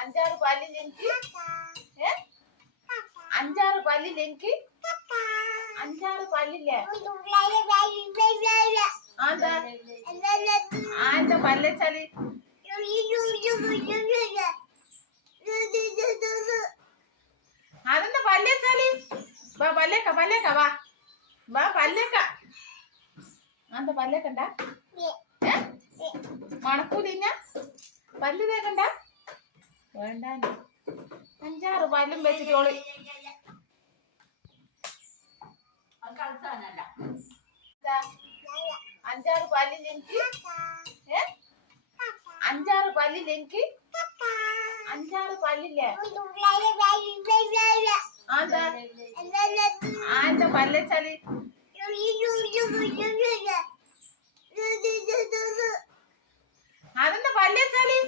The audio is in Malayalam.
അഞ്ചാറ് പല്ലില്ല എനിക്ക്. അഞ്ചാറ് പല്ലില്ല എനിക്ക്. അഞ്ചാറ് പല്ലില്ലേ? ആന്റെ പല്ലച്ചാല് അതെന്താ പല്ലേച്ചാല്? വാ പല്ലേക്ക പല്ലേക്ക വാ വാ പല്ലേക്ക. അന്ത പല്ലേക്കണ്ട മണക്കൂലിഞ്ഞ പല്ല് തേക്കണ്ട വേണ്ട. അഞ്ചാറ് പല്ലും വെച്ചിട്ടോള് അഞ്ചാറ് പല്ലില്ല എനിക്ക്. അഞ്ചാറ് പല്ലില്ല എനിക്ക്. അഞ്ചാറ് പല്ലില്ലേ? ആന്റെ പല്ലച്ചാല് അതെന്താ പല്ലേച്ചാല്?